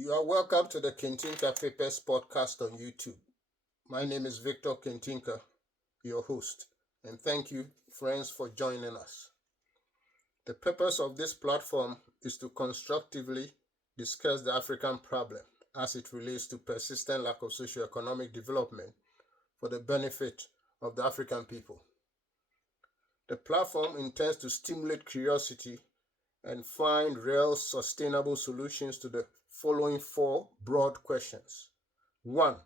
You are welcome to the Kintinka Papers podcast on YouTube. My name is Victor Kintinka, your host, and thank you, friends, for joining us. The purpose of this platform is to constructively discuss the African problem as it relates to persistent lack of socio-economic development for the benefit of the African people. The platform intends to stimulate curiosity and find real sustainable solutions to the following four broad questions. One,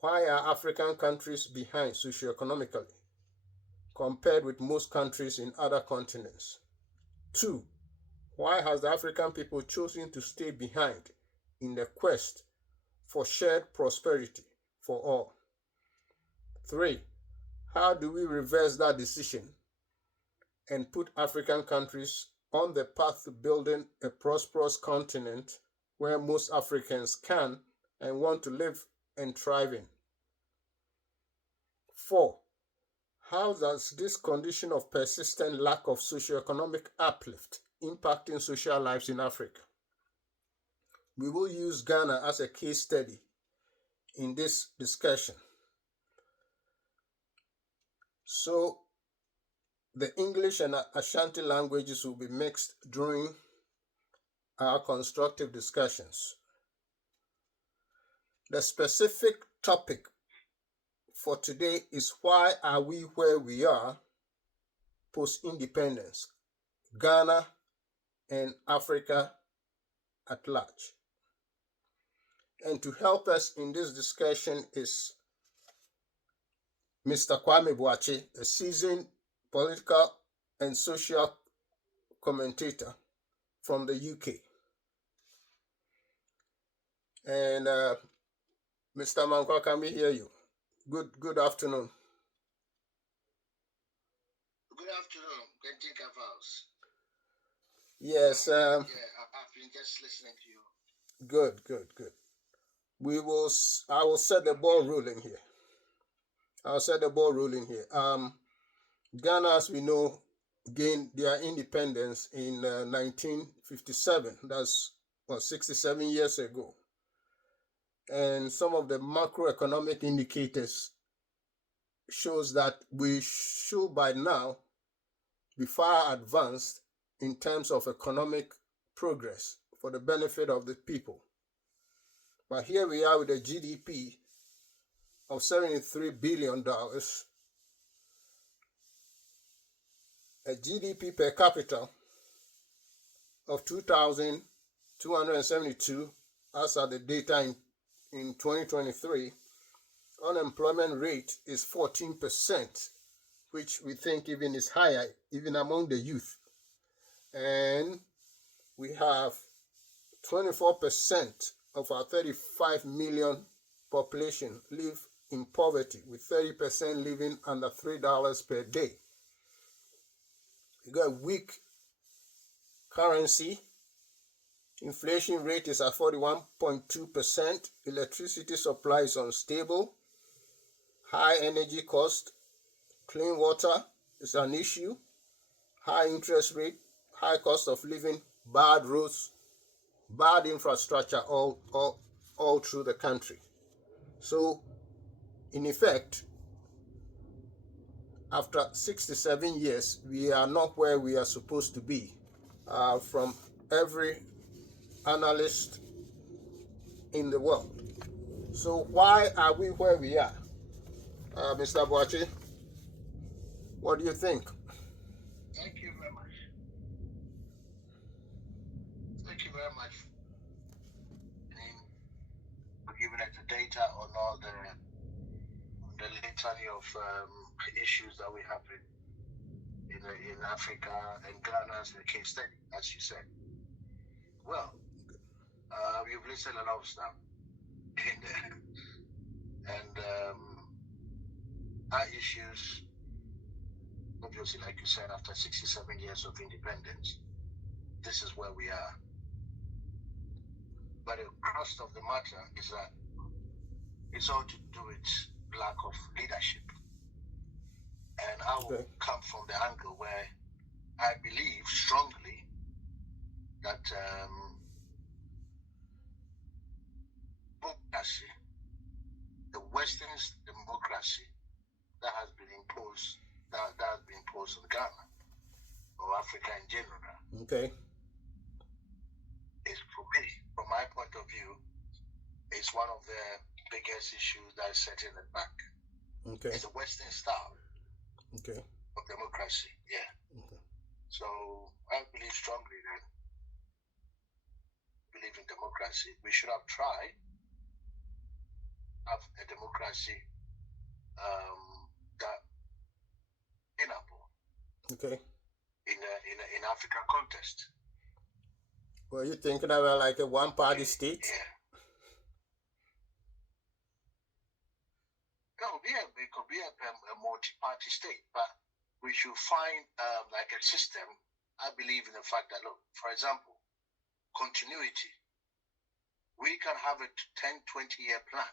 why are African countries behind socioeconomically compared with most countries in other continents? Two, why has the African people chosen to stay behind in the quest for shared prosperity for all? Three, how do we reverse that decision and put African countries on the path to building a prosperous continent where most Africans can and want to live and thrive in? Four, how does this condition of persistent lack of socioeconomic uplift impacting social lives in Africa? We will use Ghana as a case study in this discussion. So the English and Ashanti languages will be mixed during our constructive discussions. The specific topic for today is why are we where we are post-independence, Ghana and Africa at large. And to help us in this discussion is Mr. Kwame Boakye, a seasoned political and social commentator from the UK. And Mr. Mankwa, can we hear you? Good afternoon. Good afternoon, Kentika House. Yes. I've been just listening to you. Good. I will set the ball rolling here. Ghana, as we know, gained their independence in 1957. That's 67 years ago. And some of the macroeconomic indicators shows that we should by now be far advanced in terms of economic progress for the benefit of the people. But here we are with a GDP of $73 billion, a GDP per capita of 2,272 as are the data in 2023. Unemployment rate is 14%, which we think even is higher, even among the youth. And we have 24% of our 35 million population live in poverty, with 30% living under $3 per day. We got a weak currency. Inflation rate is at 41.2%. Electricity supply is unstable. High energy cost. Clean water is an issue. High interest rate. High cost of living. Bad roads. Bad infrastructure all through the country. So, in effect, after 67 years, we are not where we are supposed to be. From every analyst in the world. So why are we where we are? Mr. Boakye, what do you think? Thank you very much. Thank you very much for giving us the data on all the litany of issues that we have in Africa, and Ghana as a case study, as you said. Well, you've listed a lot of stuff in there, and our issues, obviously, like you said, after 67 years of independence, this is where we are. But the crust of the matter is that it's all to do with lack of leadership. And I will come from the angle where I believe strongly that Western democracy that has been imposed on Ghana or Africa in general. Okay. Is, for me, from my point of view, is one of the biggest issues that is setting it back. Okay. It's the Western style Okay. of democracy. Yeah. Okay. So I believe strongly that in democracy. We should have tried have a democracy that sustainable. Okay. In African context. Were you thinking about like a one-party state? Yeah. No, yeah, it could be a multi-party state, but we should find like a system. I believe in the fact that, look, for example, continuity. We can have a 10, 20-year plan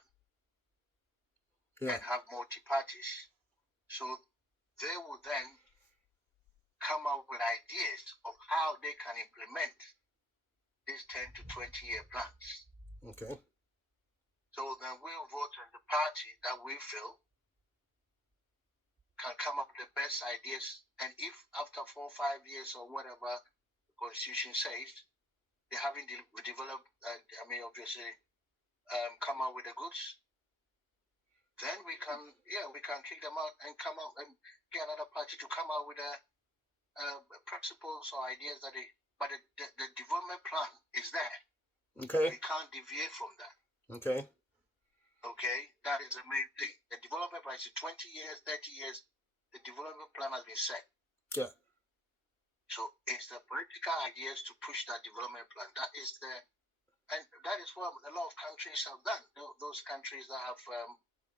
and have multi-parties. So they will then come up with ideas of how they can implement these 10 to 20-year plans. Okay. So then we'll vote on the party that we feel can come up with the best ideas. And if after 4 or 5 years or whatever the Constitution says, they haven't developed, obviously, come out with the goods, then we can kick them out and come out and get another party to come out with principles or ideas but the development plan is there. Okay. We can't deviate from that. Okay. Okay, that is the main thing. The development plan is 20 years, 30 years. The development plan has been set. Yeah. So it's the political ideas to push that development plan. And that is what a lot of countries have done. Those countries that have,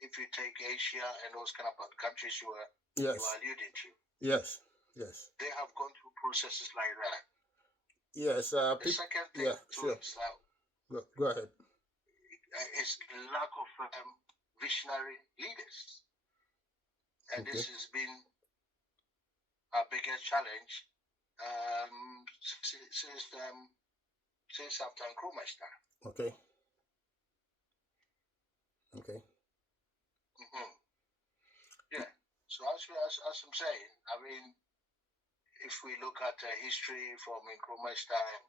if you take Asia and those kind of countries you are alluding to. Yes. Yes. They have gone through processes like that. Yes. The second thing is go ahead. Is lack of visionary leaders, and this has been our biggest challenge since after Nkrumah. Okay. Okay. Mm-hmm. Yeah. So as I'm saying, I mean, if we look at history from Nkrumah's time,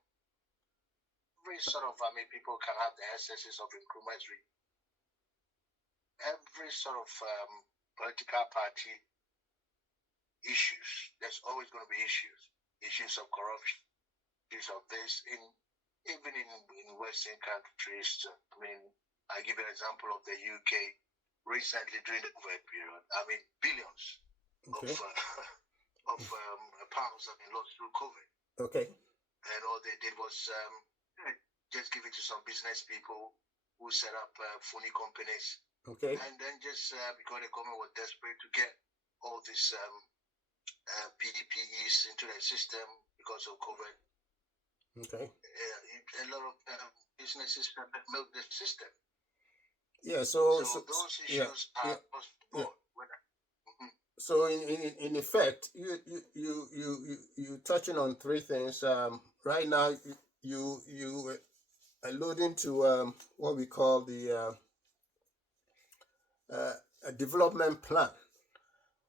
every sort of, people can have the excesses of Nkrumah's reign. Every sort of political party issues, there's always going to be issues of corruption, issues of this, even in Western countries. I mean, I give an example of the UK recently during the COVID period. I mean, billions of pounds have been lost through COVID. Okay. And all they did was just give it to some business people who set up phony companies. Okay. And then just because the government was desperate to get all these PDPEs into their system because of COVID. Okay. A lot of businesses milk the system. Yeah. So those issues are across the board. So in effect, you touching on three things. Right now, you alluding to what we call the a development plan,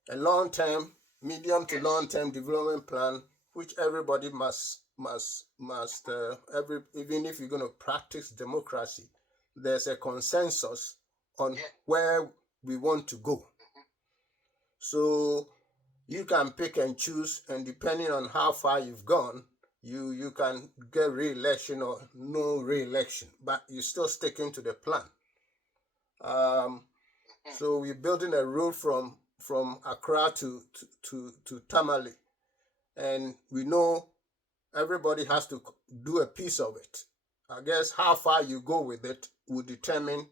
a long-term, medium to long-term development plan, which everybody must even if you're going to practice democracy, there's a consensus on where we want to go. So you can pick and choose, and depending on how far you've gone, you can get re-election or no re-election, but you're still sticking to the plan. So we're building a road from Accra to Tamale, and we know everybody has to do a piece of it. I guess how far you go with it will determine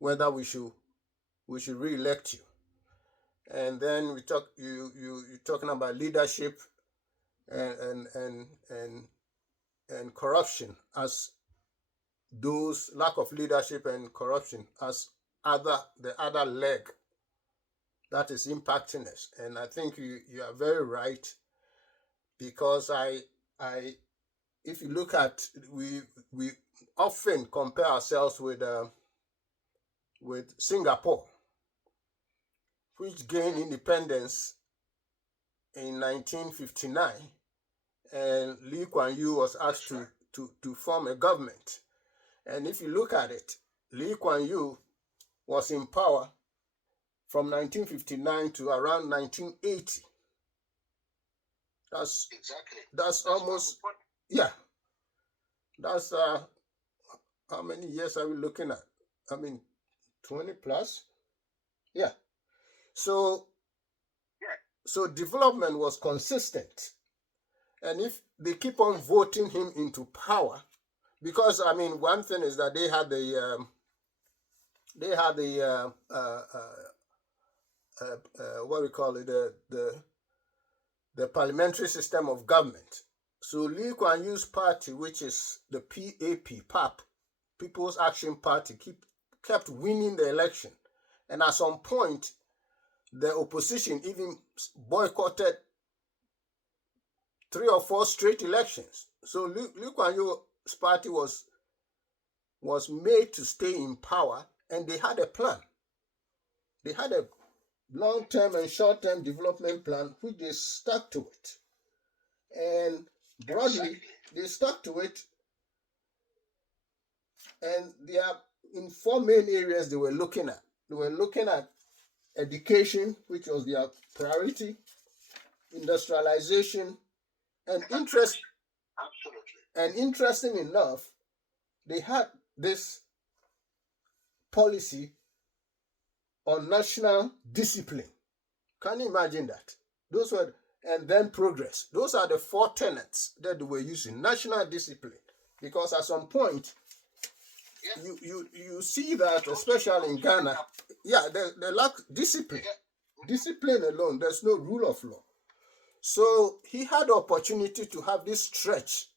whether we should re-elect you. And then you're talking about leadership and corruption as those lack of leadership and corruption as the other leg that is impacting us. And I think you are very right, because if you look at we often compare ourselves with with Singapore, which gained independence in 1959, and Lee Kuan Yew was asked to form a government. And if you look at it, Lee Kuan Yew was in power from 1959 to around 1980. That's almost, yeah. That's how many years are we looking at? I mean, 20 plus. Yeah. So development was consistent, and if they keep on voting him into power, because I mean, one thing is that they had what we call it, the parliamentary system of government. So Lee Kuan Yew's party, which is the PAP, People's Action Party, kept winning the election, and at some point, the opposition even boycotted 3 or 4 straight elections. So Lee Kuan Yew's party was made to stay in power, and they had a plan. They had a long-term and short-term development plan, which they stuck to it. And broadly, they stuck to it, and they are in 4 main areas they were looking at. They were looking at education, which was their priority, industrialization, and interest. Absolutely. And interesting enough, they had this policy on national discipline. Can you imagine that? Those were, and then progress. Those are the 4 tenets that they were using. National discipline. Because at some point, you see that, especially in Ghana, they lack discipline. Discipline alone, there's no rule of law. So he had the opportunity to have this stretch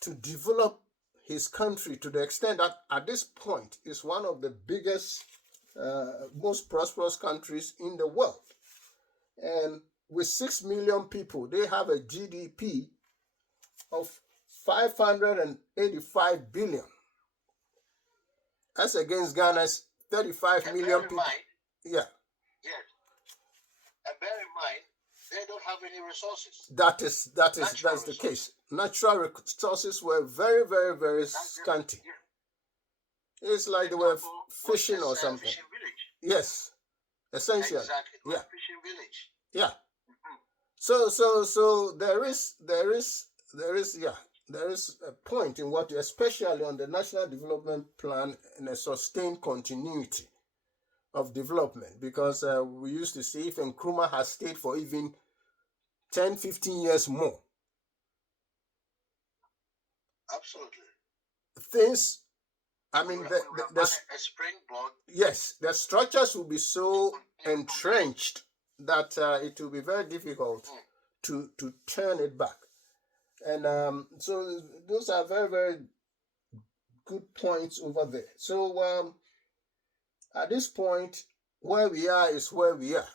to develop his country to the extent that at this point is one of the biggest, most prosperous countries in the world. And with 6 million people, they have a GDP of 585 billion. That's against Ghana's 35 million people. Yes. And bear in mind, they don't have any resources. That's the case. Natural resources were very, very, very scanty. It's like they were fishing or something. Fishing village. Yes, essentially. Exactly. Yeah. Fishing village. Yeah. So there is a point in what, especially on the National Development Plan, in a sustained continuity of development, because we used to see if Nkrumah has stayed for even 10, 15 years more. Absolutely. Things, I mean, a springboard. Yes, the structures will be so entrenched that it will be very difficult to turn it back. And so those are very, very good points over there. So at this point, where we are is where we are.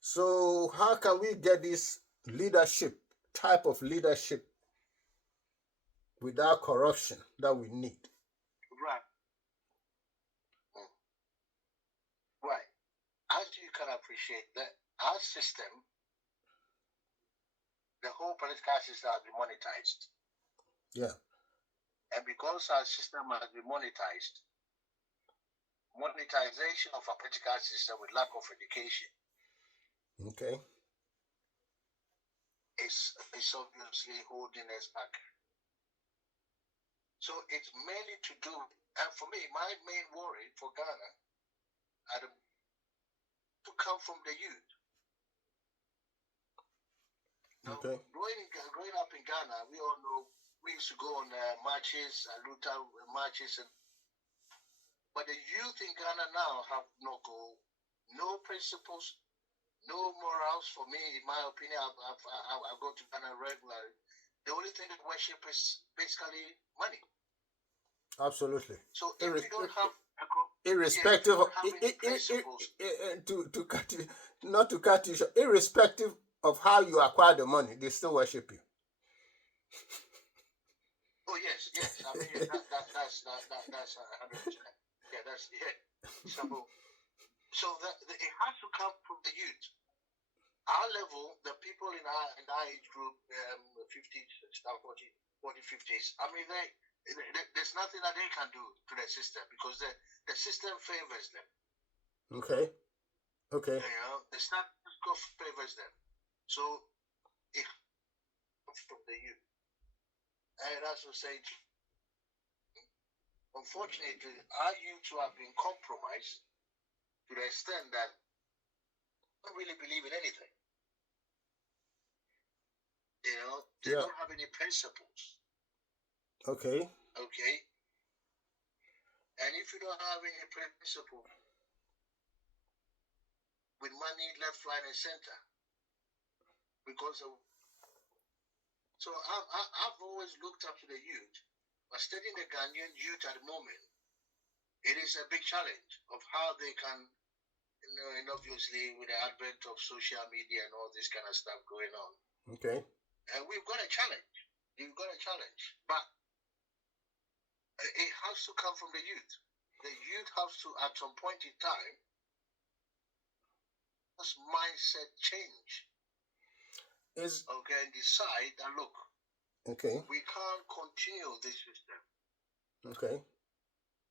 So how can we get this type of leadership without corruption that we need? Right. As you can appreciate, that our system, the whole political system has been monetized. Yeah. And because our system has been monetized, monetization of a political system with lack of education, okay, is obviously holding us back. So it's mainly to do, and for me, my main worry for Ghana to come from the youth. Okay. Growing up in Ghana, we all know we used to go on marches, Luther marches, but the youth in Ghana now have no principles, no morals. For me, in my opinion, I go to Ghana regularly. The only thing they worship is basically money. Absolutely. So if we don't have irrespective of irrespective of how you acquire the money, they still worship you. Oh yes. I mean that's 100%. Yeah, that's So it has to come from the youth. Our level, the people in our age group, 50s, 40, 50s. I mean, there's nothing that they can do to the system because the system favors them. Okay. Okay. You know, the status quo favors them. So it comes from the youth. And as we say, unfortunately, our youth have been compromised to the extent that they don't really believe in anything. You know, they don't have any principles. Okay. Okay. And if you don't have any principle with money left, right, and center, because of so I've always looked up to the youth, but studying the Ghanaian youth at the moment, it is a big challenge of how they can, you know, and obviously with the advent of social media and all this kind of stuff going on. Okay. And we've got a challenge. We've got a challenge, but it has to come from the youth. The youth has to, at some point in time, this mindset change. Okay, and decide that look, okay, we can't continue this system. Okay.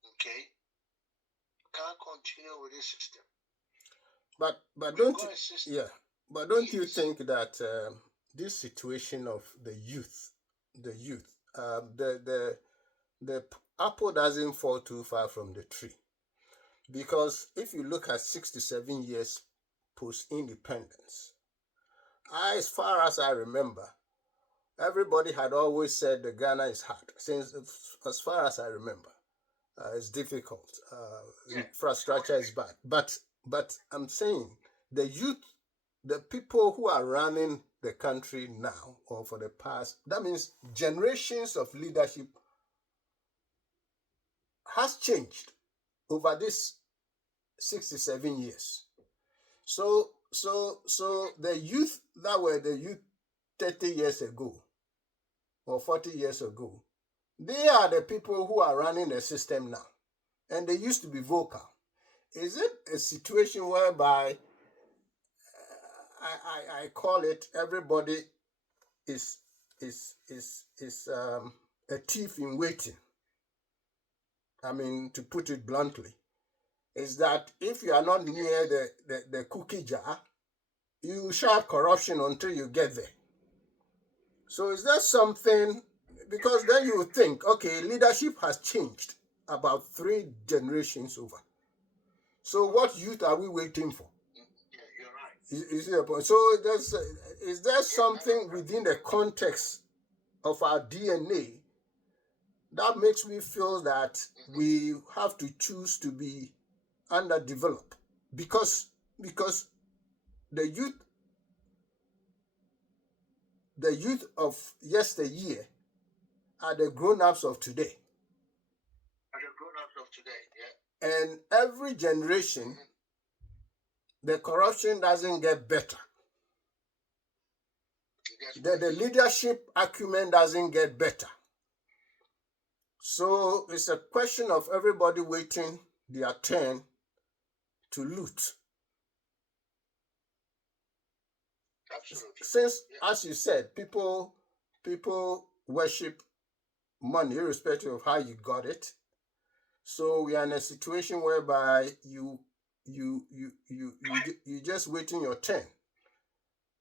Okay, can't continue with this system. But don't but don't you think that this situation of the youth, the apple doesn't fall too far from the tree? Because if you look at 67 years post-independence, as far as I remember, everybody had always said the Ghana is hard. Since as far as I remember, it's difficult. Infrastructure is bad. But I'm saying the youth, the people who are running the country now or for the past, that means generations of leadership has changed over this 67 years. So the youth that were the youth 30 years ago or 40 years ago, they are the people who are running the system now. And they used to be vocal. Is it a situation whereby I call it everybody is a thief in waiting? I mean, to put it bluntly, is that if you are not near the cookie jar, you shout corruption until you get there. So is there something, because then you think, okay, leadership has changed about 3 generations over. So what youth are we waiting for? Yeah, you're right. Is it a point? So is there something within the context of our DNA that makes me feel that we have to choose to be underdeveloped? Because the youth of yesteryear are the grown-ups of today. Are the grown-ups of today, yeah. And every generation, the corruption doesn't get better. The leadership acumen doesn't get better. So it's a question of everybody waiting their turn to loot. Absolutely. Since, as you said, people worship money irrespective of how you got it. So we are in a situation whereby you just waiting your turn.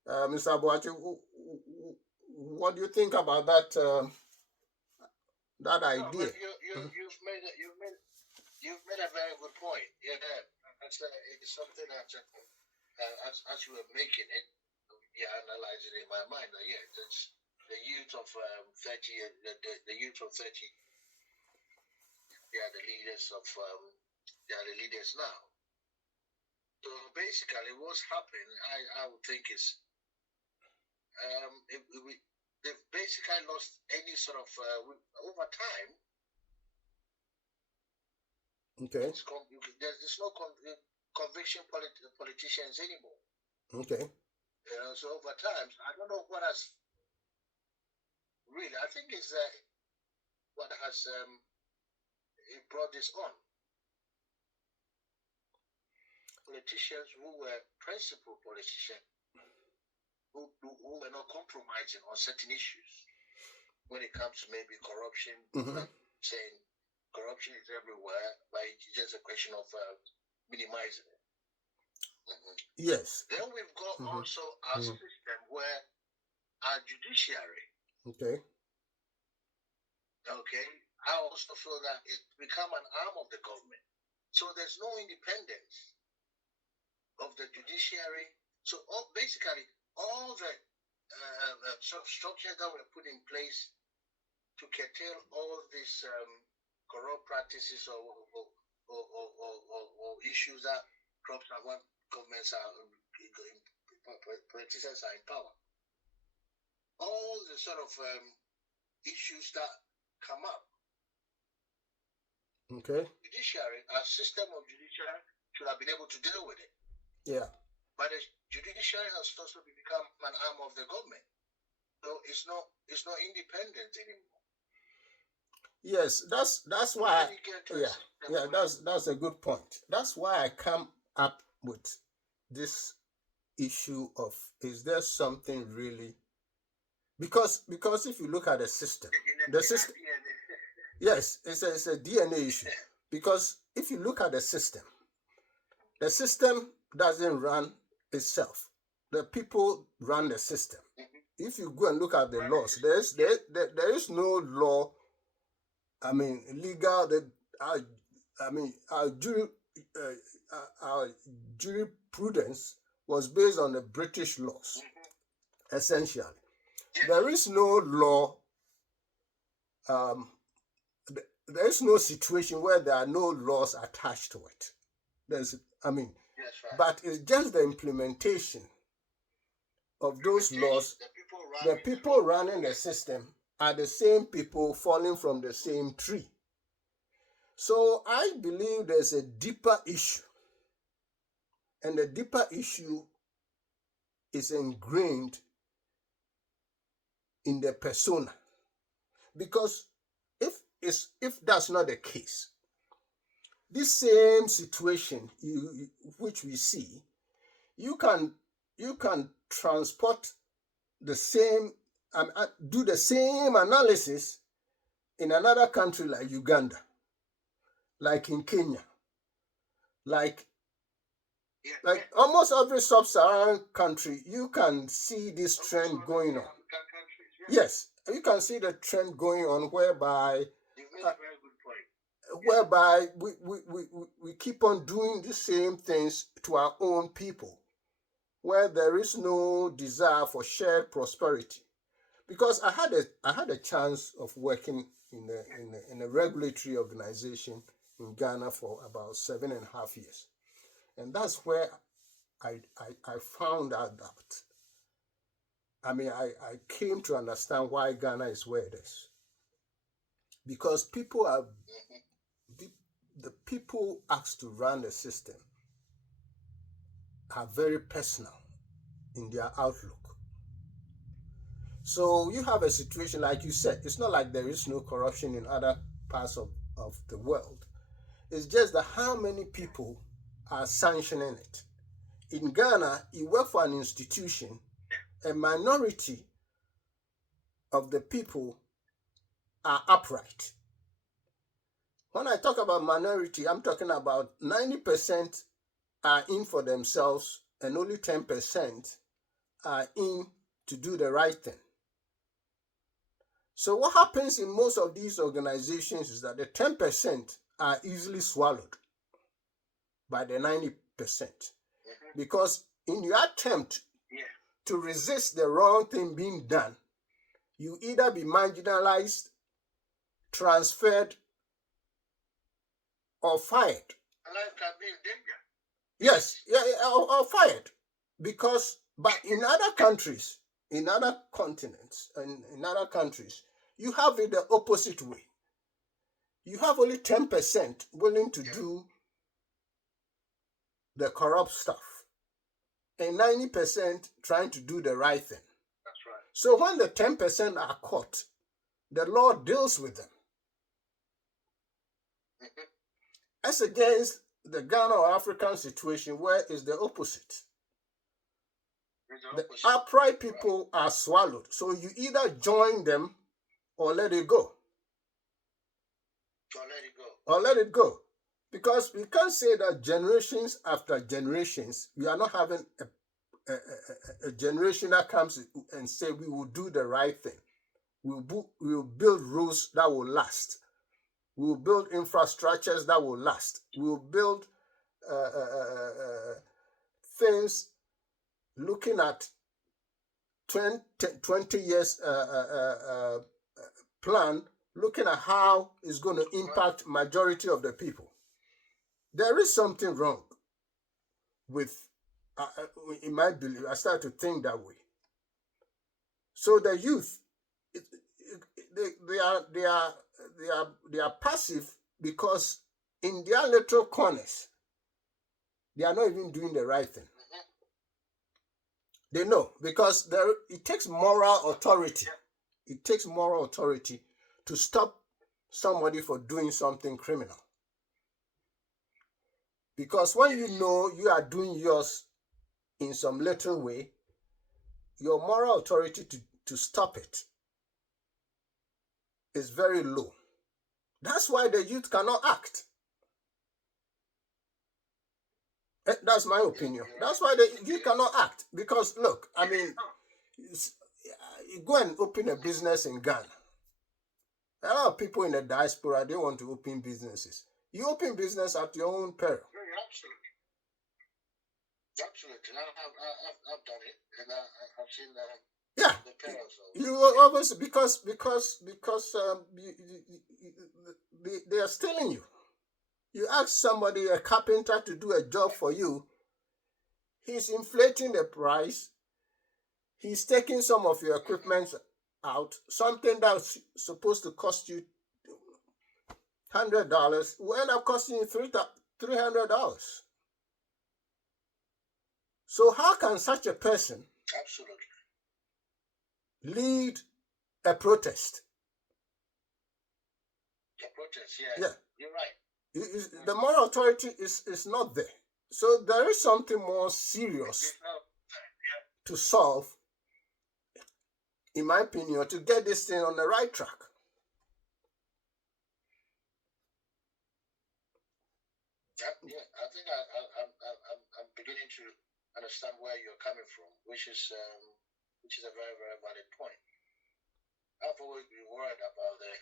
Mr. Abuachi, what do you think about that idea? No, you've made a very good point. Yeah, it's something that as you were making it, analyzing it in my mind. It's the youth of 30, the youth of 30. They are the leaders of they are the leaders now. So basically, what's happened, I would think is they've basically lost any sort of over time. Okay. There's no conviction politicians anymore. Okay. So over time, I don't know what has really. I think it's what has brought this on. politicians who were principal politicians who were not compromising on certain issues when it comes to maybe corruption. Mm-hmm. Saying corruption is everywhere, but it's just a question of minimizing it. Mm-hmm. Yes. Then we've got also our system where our judiciary. Okay. I also feel that it's become an arm of the government. So there's no independence of the judiciary. So basically, all the sort of structures that were put in place to curtail all these corrupt practices or issues that crops up when governments are politicians are in power. All the sort of issues that come up. Okay. Judiciary, our system of judiciary should have been able to deal with it. Yeah. But the judiciary has also become an arm of the government. So it's not independent anymore. Yes, that's why. That's a good point. That's why I come up with this issue of, is there something really, because if you look at the system, yes, it's a DNA issue. Because if you look at the system doesn't run itself. The people run the system. If you go and look at the laws, there is no law. I mean, legal. Our jurisprudence was based on the British laws, essentially. There is no law. There is no situation where there are no laws attached to it. But it's just the implementation of those laws. The people running the system are the same people falling from the same tree. So I believe there's a deeper issue. And the deeper issue is ingrained in the persona. Because if that's not the case, this same situation which we see, you can transport the same, do the same analysis in another country like Uganda, like in Kenya, like almost every sub-Saharan country. You can see this trend going on. Yes, you can see the trend going on whereby we keep on doing the same things to our own people, where there is no desire for shared prosperity. Because I had a chance of working in a regulatory organization in Ghana for about 7.5 years, and that's where I found out that. I came to understand why Ghana is where it is. Because the people asked to run the system are very personal in their outlook. So you have a situation, like you said, it's not like there is no corruption in other parts of the world. It's just that how many people are sanctioning it. In Ghana, you work for an institution, a minority of the people are upright. When I talk about minority, I'm talking about 90% are in for themselves and only 10% are in to do the right thing. So what happens in most of these organizations is that the 10% are easily swallowed by the 90%. Because in your attempt to resist the wrong thing being done, you either be marginalized, transferred, or fired. Life can be in danger. Yes, or fired. But in other countries, in other continents, and in other countries, you have it the opposite way. You have only 10% willing to do the corrupt stuff, and 90% trying to do the right thing. That's right. So when the 10% are caught, the law deals with them. As against the Ghana or African situation where it's the opposite. The upright people are swallowed. So you either join them or let it go. Or let it go. Because we can't say that generations after generations, we are not having a generation that comes and say we will do the right thing. We will build roads that will last. We will build infrastructures that will last. We will build things looking at 20 years plan, looking at how it's going to impact majority of the people. There is something wrong with, in my belief, I start to think that way. So the youth, they are passive because in their little corners, they are not even doing the right thing. They know because it takes moral authority. It takes moral authority to stop somebody for doing something criminal. Because when you know you are doing yours in some little way, your moral authority to stop it is very low. That's why the youth cannot act. That's my opinion. That's why the youth cannot act. Because look, I mean, you go and open a business in Ghana. A lot of people in the diaspora, they want to open businesses. You open business at your own peril. Absolutely. I've done it, and I've seen yeah. The perils. You obviously because they are stealing you. You ask somebody, a carpenter, to do a job for you. He's inflating the price. He's taking some of your equipment out. Something that's supposed to cost you $100 will end up costing you $300. So how can such a person lead a protest? A protest, yeah. You're right. The moral authority is not there. So there is something more serious to solve, in my opinion, to get this thing on the right track. I think I'm beginning to understand where you're coming from, which is a very, very valid point. I've always been worried about the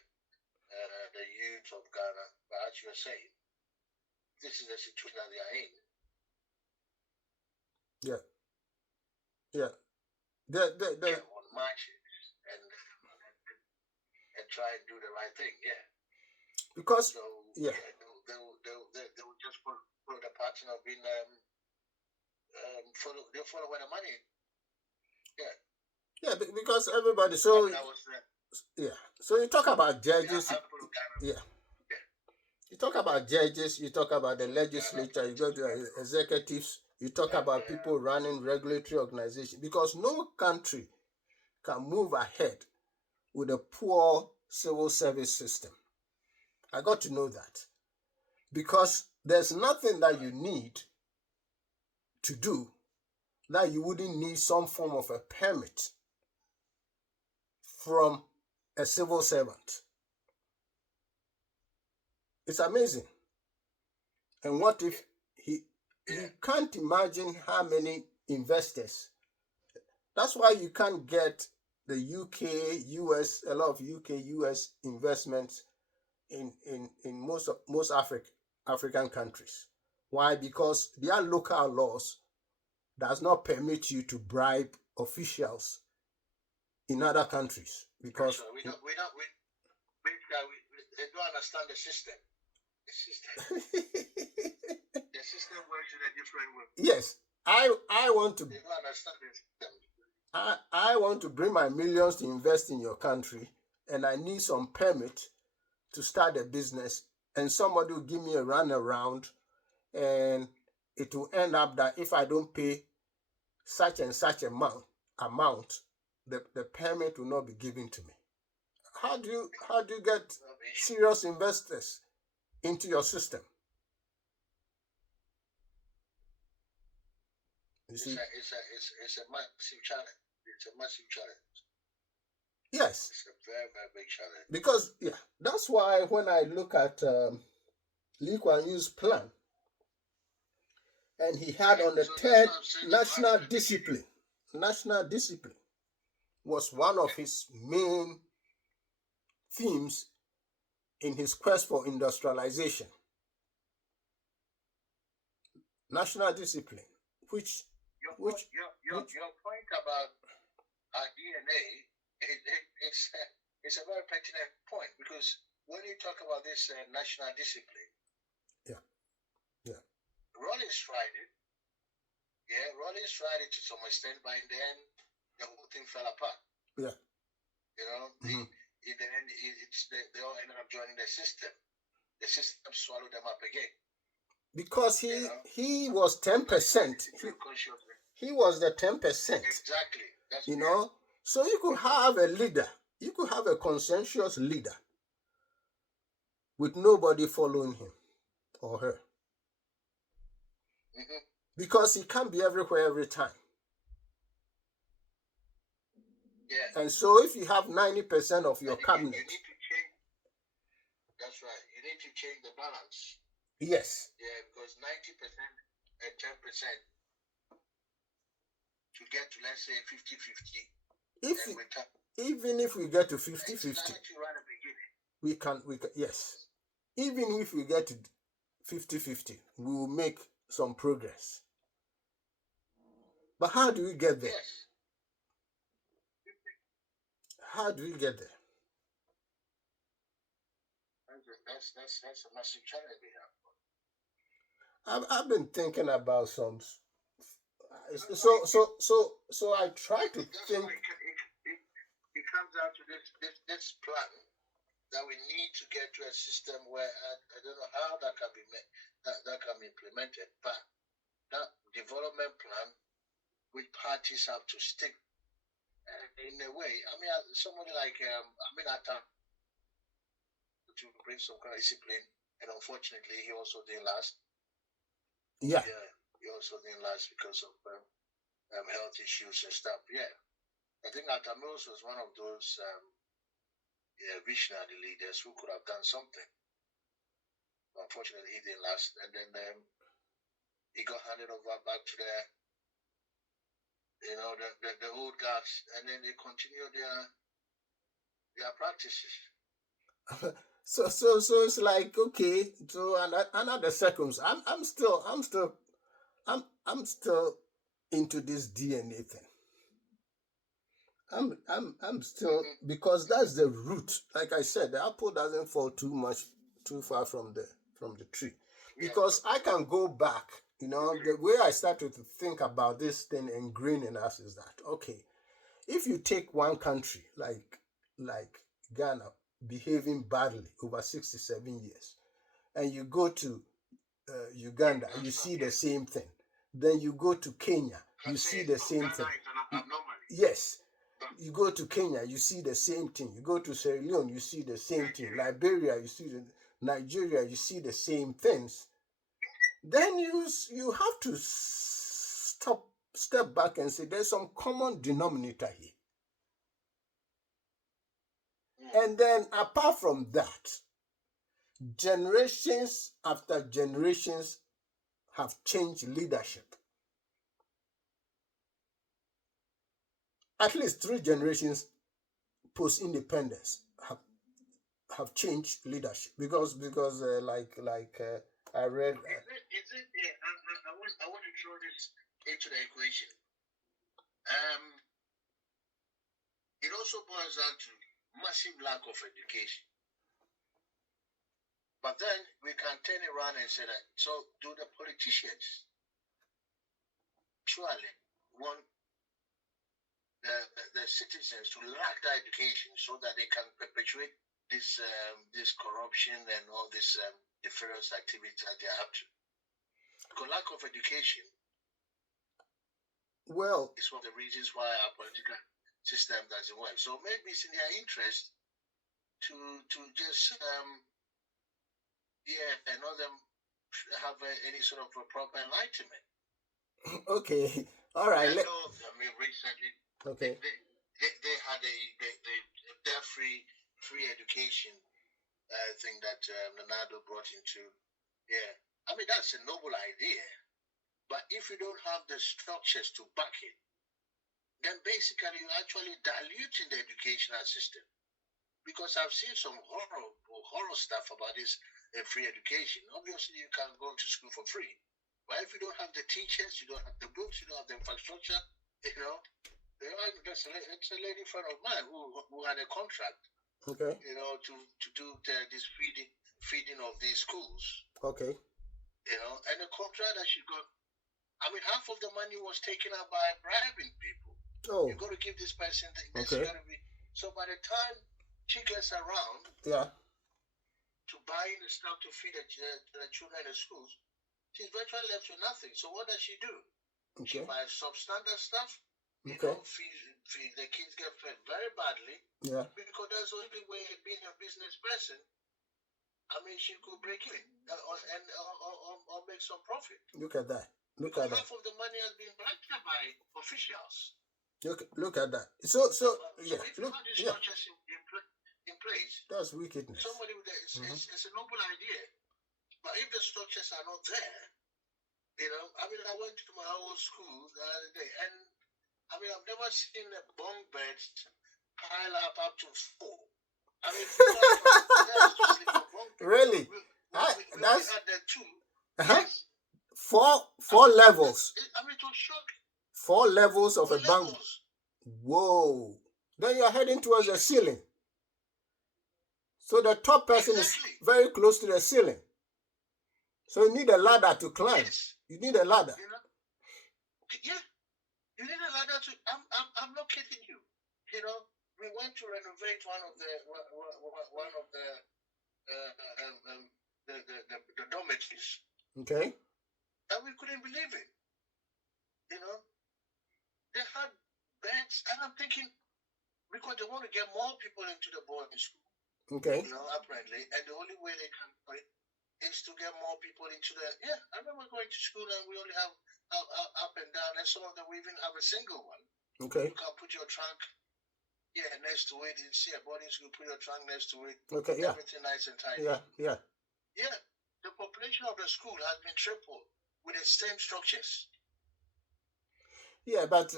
youth of Ghana, but as you're saying, this is the situation that they are in. Yeah. Get on marches and try and do the right thing. Yeah. Because they will just follow the pattern of being follow where the money. Yeah. Yeah, because everybody. So yeah. So you talk about judges. Yeah. You talk about judges. You talk about the legislature. You go to executives. You talk about people running regulatory organizations. Because no country can move ahead with a poor civil service system. I got to know that. Because there's nothing that you need to do that you wouldn't need some form of a permit from a civil servant. It's amazing. And what if you can't imagine how many investors. That's why you can't get the UK, US, a lot of UK, US investments in most African countries. Why? Because their local laws does not permit you to bribe officials in other countries. Because we don't understand the system. The system works in a different way. Yes, I want to. They don't understand the system. I want to bring my millions to invest in your country, and I need some permit to start a business, and somebody will give me a runaround, and it will end up that if I don't pay such and such amount, the permit will not be given to me. How do you get serious investors into your system? You see? It's a massive challenge. It's a massive challenge. Yes. It's a very, very big challenge. Because, yeah, that's why when I look at Lee Kuan Yew's plan, and he had on the third national discipline. National discipline was one of his main themes in his quest for industrialization. National discipline, which your point about our DNA it's a very pertinent point, because when you talk about this national discipline, yeah, Rollins tried it. Yeah, Rollins tried it to some extent, but in the end, the whole thing fell apart. Yeah. You know, in the end, they all ended up joining the system. The system swallowed them up again. Because he was 10%. He was the 10%. Exactly. That's you know, so you could have a leader. You could have a consensus leader with nobody following him or her. Because he can't be everywhere every time. Yeah. And so if you have 90% of your cabinet. You need to change. That's right. You need to change the balance. Yes. Yeah, because 90% and 10% to get to, let's say, 50-50. Even if we get to 50-50, we can, yes. Even if we get to 50-50, we will make some progress. But how do we get there? Yes. How do we get there? That's a massive challenge we have. I've been thinking about some. So I try to think. It comes down to this plan that we need to get to a system where I don't know how that can be made, that can be implemented, but that development plan which parties have to stick in a way. I mean, somebody like Atta to bring some kind of discipline, and unfortunately, he also didn't last. Yeah, he also didn't last because of health issues and stuff. Yeah, I think Atta Mills was one of those visionary leaders who could have done something. Unfortunately, he didn't last, and then he got handed over back to the old guards, and then they continued their practices. So it's like, okay, so another circumstance. I'm still into this DNA thing. I'm still, because that's the root. Like I said, the apple doesn't fall too far from the tree. Because I can go back, the way I started to think about this thing ingrained in us is that, okay, if you take one country like Ghana behaving badly over 67 years, and you go to Uganda, you see the same thing. Then you go to Kenya, you see the same thing. Yes. You go to Kenya, you see the same thing. You go to Sierra Leone, you see the same thing. Liberia, you see Nigeria, you see the same things. Then you have to step back and say there's some common denominator here. And then apart from that, generations after generations have changed leadership. At least 3 generations post-independence have changed leadership because I read. I want to throw this into the equation. It also boils down to massive lack of education. But then we can turn around and say that, so do the politicians surely want the citizens to lack that education so that they can perpetuate this corruption and all this nefarious activity that they're up to? Because lack of education, well, is one of the reasons why our political system doesn't work. So maybe it's in their interest to just and not them have any sort of a proper enlightenment. Okay, All right. I know. I mean, recently Okay. they had their free education thing that Ronaldo brought into. Yeah, I mean that's a noble idea, but if you don't have the structures to back it, then basically you're actually diluting the educational system. Because I've seen some horror stuff about this free education. Obviously, you can go to school for free, but if you don't have the teachers, you don't have the books, you don't have the infrastructure, you know. It's a lady friend of mine who had a contract, Okay. to do this feeding of these schools, Okay. and the contract that she got. I mean, half of the money was taken out by bribing people. Oh. You got to give this person this. Okay. Got to be. So by the time she gets around, Yeah. to buying the stuff to feed the children in the schools, she's virtually left with nothing. So what does she do? Okay. She buys substandard stuff. Okay. Feed the kids get fed very badly. Yeah. Because that's the only way being a business person. I mean, she could break even or make some profit. Look at that. Look because at that. half of the money has been blacked by officials. Look at that. So yeah. If you have these structures in place, that's wickedness. Somebody with it's a noble idea. But if the structures are not there, I mean, I went to my old school the other day, and I mean, I've never seen a bunk bed pile up to 4. I mean, to sleep on bunk bed. Really? We had the 2. Yes. 4 levels. I mean, it was shocking. 4 levels of a bunk. Whoa. Then you're heading towards the ceiling. So the top person is very close to the ceiling. So you need a ladder to climb. Yes. You need a ladder. Yeah. You need a ladder to. I'm not kidding you. We went to renovate one of the dormitories. Okay. And we couldn't believe it. They had beds, and I'm thinking, because they want to get more people into the boarding school. Okay. Apparently, and the only way they can do it is to get more people into the. Yeah, I remember going to school and we only have up and down, and some of them we even have a single one. Okay. You can put your trunk, next to it. You see a boarding school, put your trunk next to it. Okay. Yeah. Everything nice and tidy. Yeah. Yeah. Yeah. The population of the school has been tripled with the same structures. Yeah, but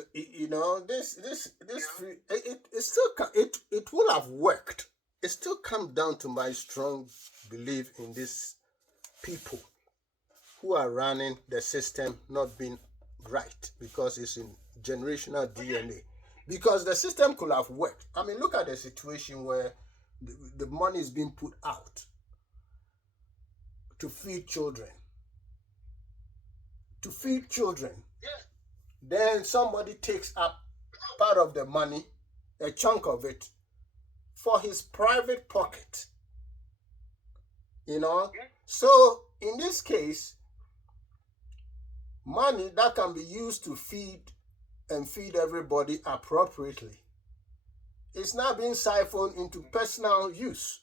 this it still it will have worked. It still comes down to my strong belief in these people who are running the system not being right, because it's in generational DNA. Because the system could have worked. I mean, look at the situation where the money is being put out to feed children. Yeah. Then somebody takes up part of the money, a chunk of it, for his private pocket. Yeah. So in this case, money that can be used to feed everybody appropriately is now being siphoned into personal use.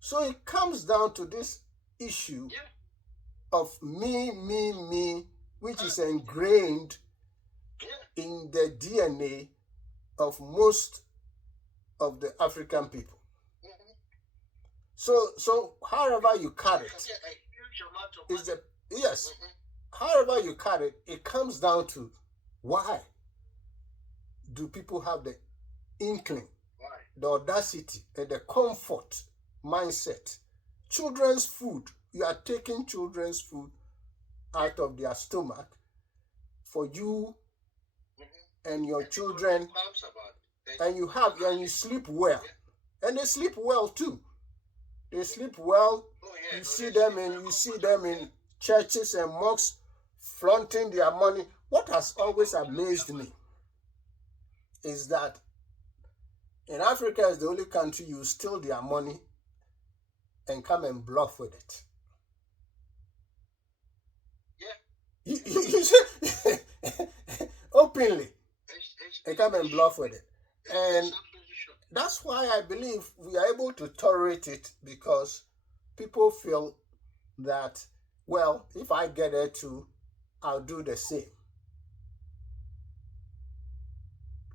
So it comes down to this issue of me, which is ingrained in the DNA of most of the African people. So however you cut it, however you cut it, it comes down to why do people have the inkling, the audacity, and the comfort mindset. Children's food, you are taking children's food out of their stomach for you and your children, and you sleep well, and they sleep well too. They sleep well. You see them in churches and mosques flaunting their money. What has always amazed me is that in Africa is the only country you steal their money and come and bluff with it. Yeah. Openly, and come and bluff with it. And that's why I believe we are able to tolerate it, because people feel that, well, if I get it too, I'll do the same.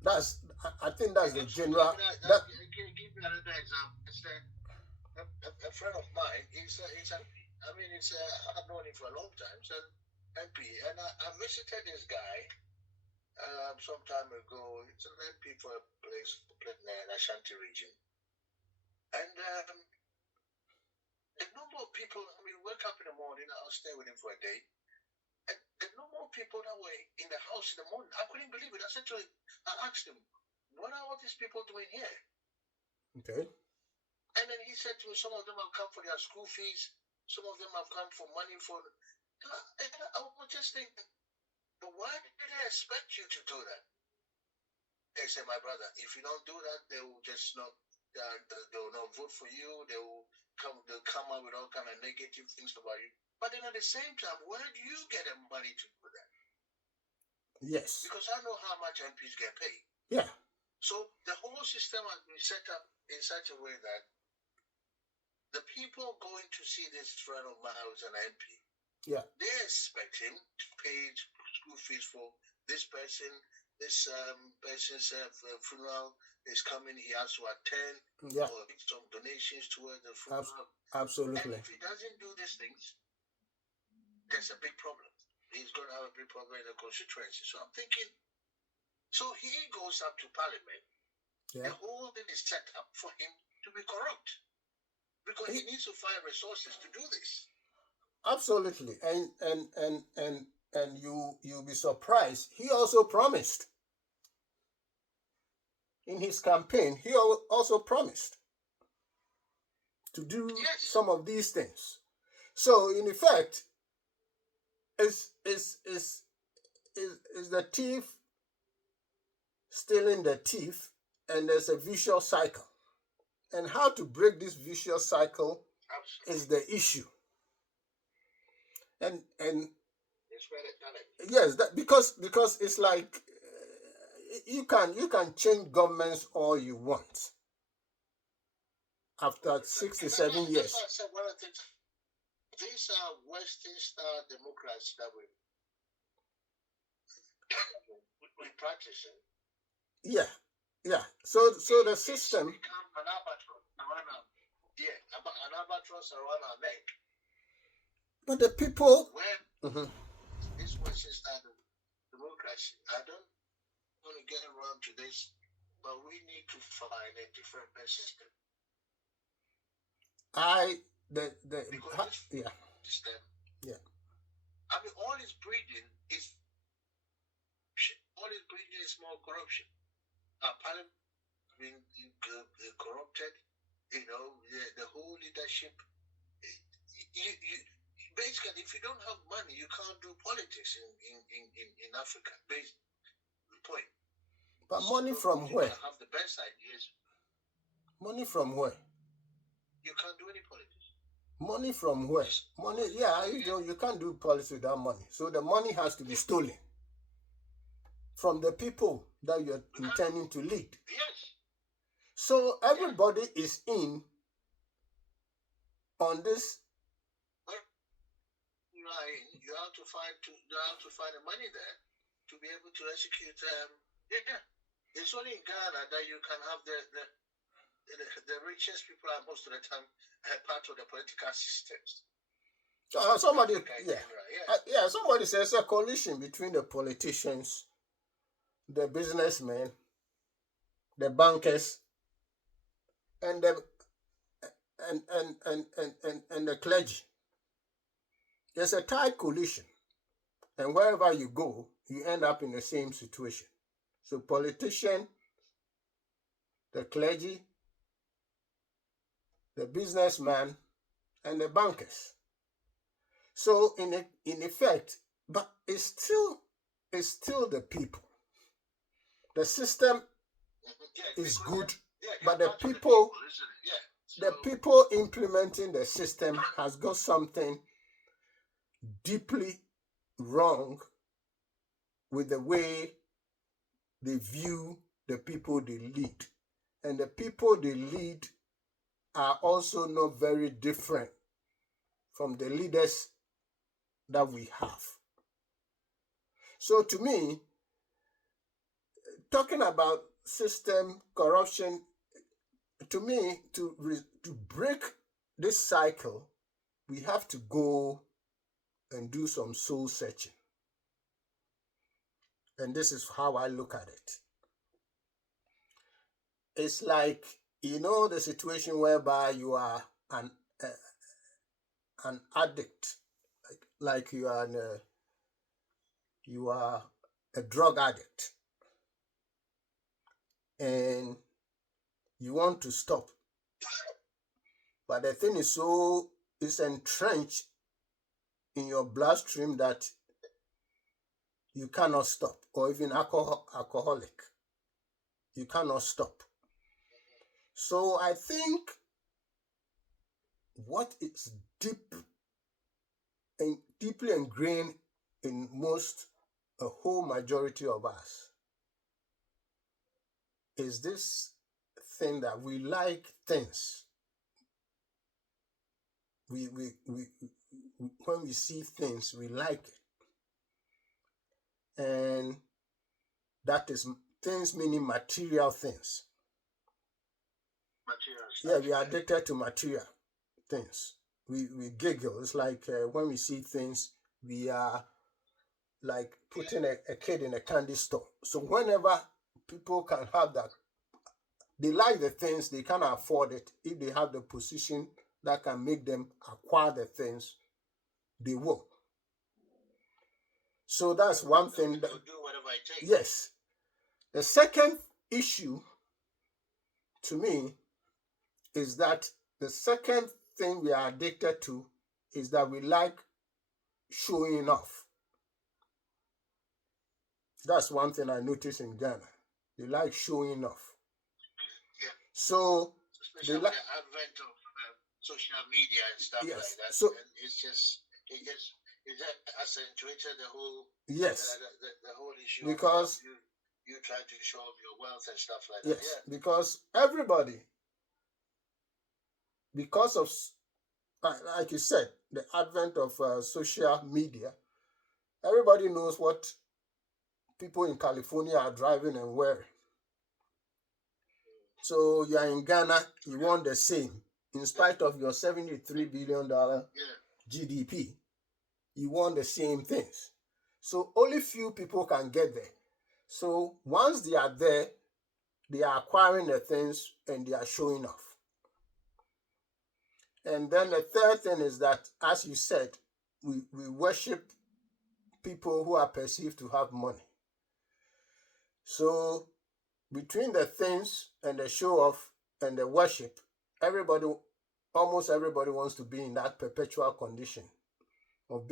I think that's the Absolutely. general. That Can you give me another example? A friend of mine. I've known him for a long time. He's an MP, and I visited this guy some time ago. It's an MP for a place in the Ashanti region, and the number of people. I mean, wake up in the morning. I'll stay with him for a day. And the number of people that were in the house in the morning, I couldn't believe it. I asked him, "What are all these people doing here?" okay. And then he said to me, some of them have come for their school fees, some of them have come for money for. And I was just thinking, but why did they expect you to do that? They said, my brother, if you don't do that, they will just not. They will not vote for you. They'll come out with all kind of negative things about you. But then at the same time, where do you get the money to do that? Yes. Because I know how much MPs get paid. Yeah. So the whole system has been set up in such a way that the people going to see this friend of mine who's an MP, yeah, they expect him to pay school fees for this person. This person's funeral is coming. He has to attend. Yeah. Or some donations towards the funeral. Absolutely. And if he doesn't do these things, there's a big problem. He's going to have a big problem in the constituency. So I'm thinking, so he goes up to Parliament. Yeah. The whole thing is set up for him to be corrupt. Because he needs to find resources to do this. Absolutely. And you'll be surprised. He also promised in his campaign, he also promised to do some of these things. So in effect, is the thief stealing the thief, and there's a vicious cycle. And how to break this vicious cycle is the issue. And yes, because it's like you can change governments all you want. After 67 years. That's why I said one of the things. These are Western style democracy that we practicing. Yeah. So the system. An albatross around our neck. But the people. This Western style democracy. I don't want to get around to this, but we need to find a different system. System. Yeah. I mean, all this breeding is more corruption. Parliament being corrupted, the whole leadership. You basically, if you don't have money, you can't do politics in Africa. The point. But money from where? You have the best ideas. Money from where? You can't do any politics. Money from where? Money, you can't do politics without money. So the money has to be stolen from the people that you're intending to lead. Yes. So everybody is in on this. You have to find the money there to be able to execute. It's only in Ghana that you can have the richest people are most of the time part of the political systems. Somebody says a coalition between the politicians, the businessmen, the bankers, and the clergy. There's a tight coalition, and wherever you go, you end up in the same situation. So politician, the clergy, the businessman, and the bankers. So in effect, but it's still the people. The system is good, but the people implementing the system has got something deeply wrong with the way they view the people they lead. And the people they lead are also not very different from the leaders that we have. So to me, talking about system corruption, to me, to break this cycle, we have to go and do some soul searching. And this is how I look at it. It's like, the situation whereby you are an addict, like you are a drug addict, and you want to stop, but the thing is it's entrenched in your bloodstream that you cannot stop. Or even alcoholic, you cannot stop. So I think what is deeply ingrained in a whole majority of us, is this thing that we like things. We when we see things, we like it. And that is things, meaning material things. Material stuff. Yeah, we are addicted to material things. We giggle. It's like when we see things, we are like putting a kid in a candy store. So whenever people can have that, they like the things, they can afford it. If they have the position that can make them acquire the things, they will. So that's one thing. That, do whatever it takes. Yes. The second issue, to me, is that the second thing we are addicted to is that we like showing off. That's one thing I noticed in Ghana. They like showing off. Yeah. So especially with the advent of social media and stuff like that. So and it just accentuated the whole the whole issue because of you trying to show off your wealth and stuff like that. Yes, yeah. Because everybody, because of, like you said, the advent of social media, everybody knows what people in California are driving and wearing. So you are in Ghana, you want the same. In spite of your $73 billion GDP, you want the same things. So only few people can get there. So once they are there, they are acquiring the things and they are showing off. And then the third thing is that, as you said, we worship people who are perceived to have money. So between the things and the show off and the worship, almost everybody wants to be in that perpetual condition of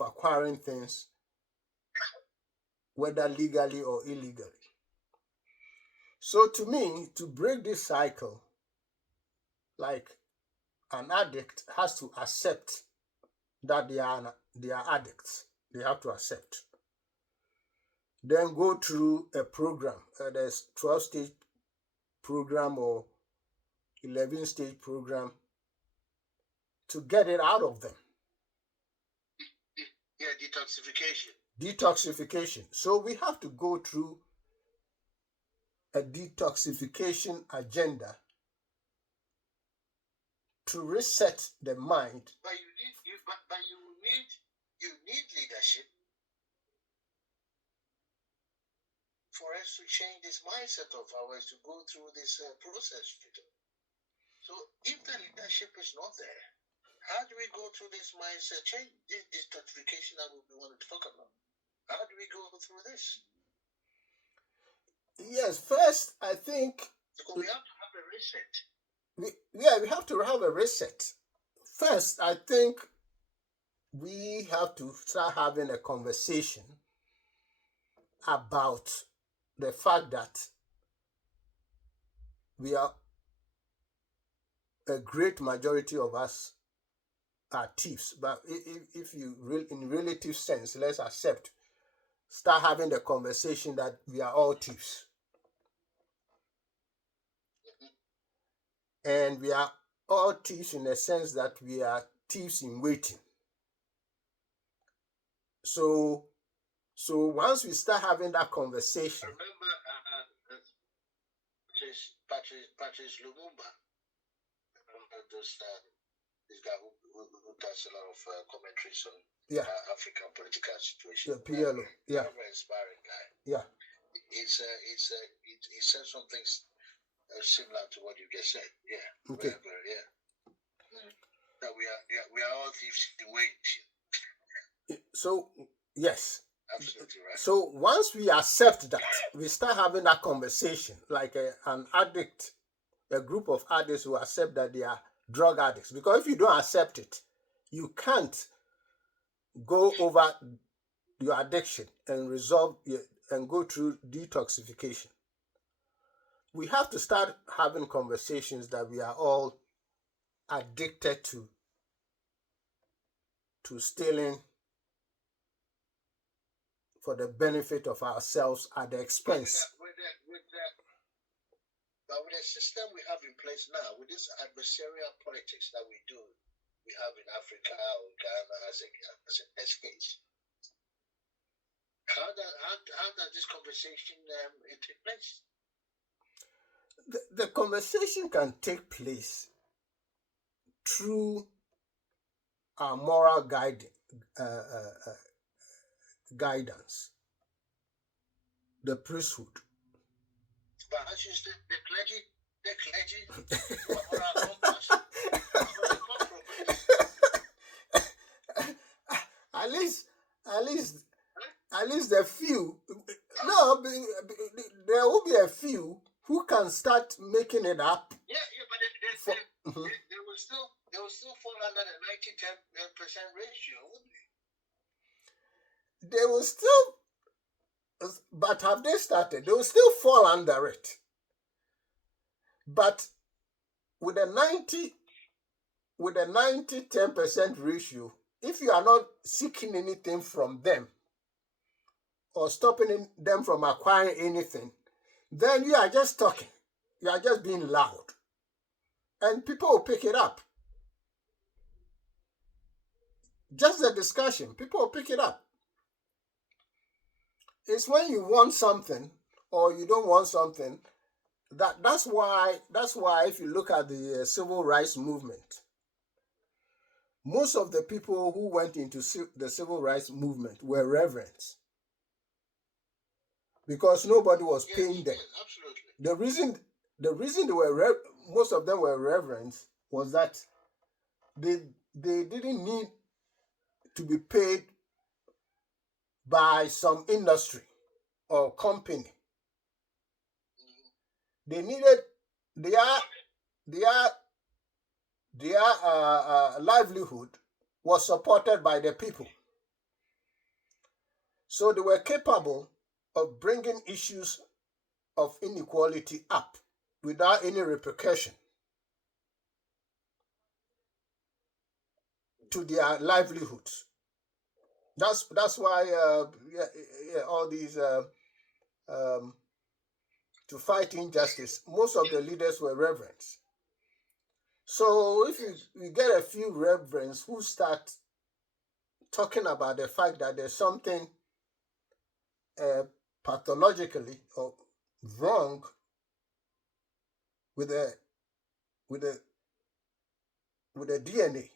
acquiring things, whether legally or illegally. So to me, to break this cycle, like an addict has to accept that they are addicts. They have to accept. Then go through a program. There's 12-stage program or 11-stage program to get it out of them. Yeah, detoxification. Detoxification. So we have to go through a detoxification agenda to reset the mind. But you need leadership for us to change this mindset of ours to go through this process. So if the leadership is not there, how do we go through this mindset change, this detoxification that we want to talk about? How do we go through this? Yes, first, I think because we have to have a reset. We have to have a reset. First, I think we have to start having a conversation about the fact that a great majority of us are thieves. But if you in relative sense, let's start having the conversation that we are all thieves. And we are all thieves in the sense that we are thieves in waiting. So So once we start having that I conversation, remember Patrice Lumumba. This guy who does a lot of commentaries on yeah, African political situation. the PLO, yeah, Very inspiring guy. yeah, He said something similar to what you just said. Yeah. okay. Yeah. That we are all thieves in waiting. So yes. Absolutely right. So once we accept that, we start having that conversation like an addict, a group of addicts who accept that they are drug addicts. Because if you don't accept it, you can't go over your addiction and resolve and go through detoxification. We have to start having conversations that we are all addicted to stealing for the benefit of ourselves at the expense. But with the system we have in place now, with this adversarial politics that we have in Africa or Ghana as a case, how does this conversation take place? The conversation can take place through our moral guidance, the priesthood. But as you said, the clergy, moral compass. That's what they come from. At least the few. No, there will be a few who can start making it up. Yeah, but they will still fall under the 90-10% ratio, wouldn't they? They will still, but have they started? They will still fall under it. But with a 90-10% ratio, if you are not seeking anything from them or stopping them from acquiring anything, then you are just talking. You are just being loud. And people will pick it up. Just the discussion, people will pick it up. It's when you want something or you don't want something, that's why if you look at the civil rights movement, most of the people who went into the civil rights movement were reverends because nobody was paying them. Absolutely. The reason they were most of them were reverends was that they didn't need to be paid by some industry or company. They needed their livelihood was supported by the people. So they were capable of bringing issues of inequality up without any repercussion to their livelihoods. That's why all these to fight injustice, most of the leaders were reverends. So if you get a few reverends who start talking about the fact that there's something pathologically or wrong with the DNA,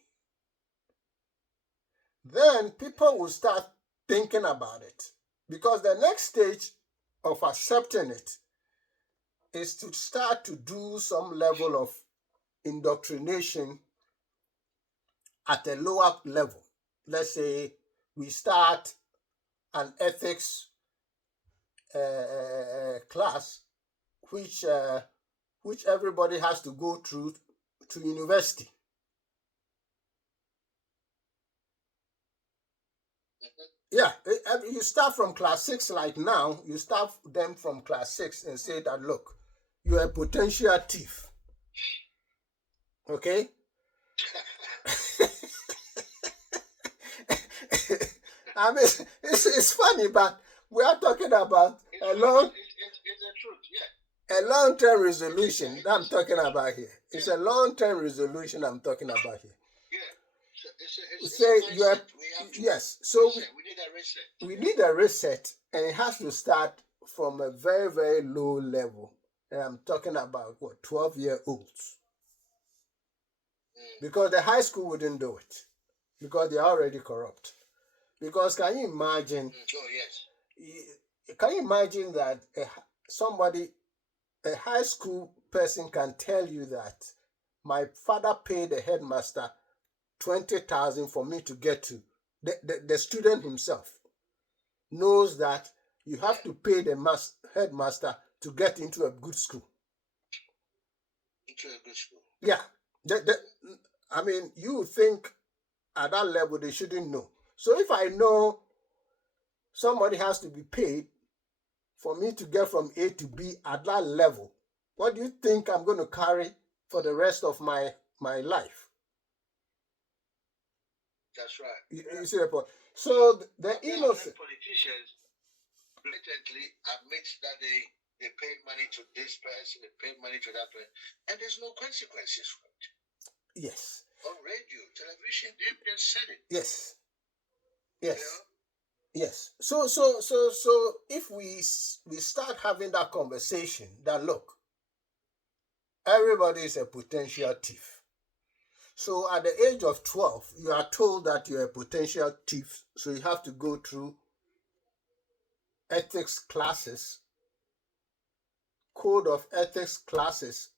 then people will start thinking about it, because the next stage of accepting it is to start to do some level of indoctrination at a lower level. Let's say we start an ethics class, which everybody has to go through to university. Yeah, you start from class 6 like now. You start them from class 6 and say that, look, you're a potential thief. Okay? I mean, it's funny, but we are talking about a long-term resolution that I'm talking about here. It's a long-term resolution I'm talking about here. Yeah. Say have to yes. So reset. We need a reset. we need a reset, and it has to start from a very, very low level. And I'm talking about what, 12-year-olds, because the high school wouldn't do it because they're already corrupt. Because can you imagine? Oh yes. Can you imagine that somebody, a high school person, can tell you that my father paid the headmaster 20,000 for me to get to the student himself knows that you have to pay the headmaster to get into a good school. Into a good school. Yeah. I mean, you think at that level they shouldn't know. So if I know somebody has to be paid for me to get from A to B at that level, what do you think I'm going to carry for the rest of my life? That's right. You see the point? So the innocent politicians blatantly admit that they pay money to this person, they pay money to that person, and there's no consequences for it. Yes. On radio, television, they've just said it. Yes. Yes. You know? Yes. So if we start having that conversation, that look, everybody is a potential thief. So at the age of 12, you are told that you're a potential thief, so you have to go through ethics classes, code of ethics classes,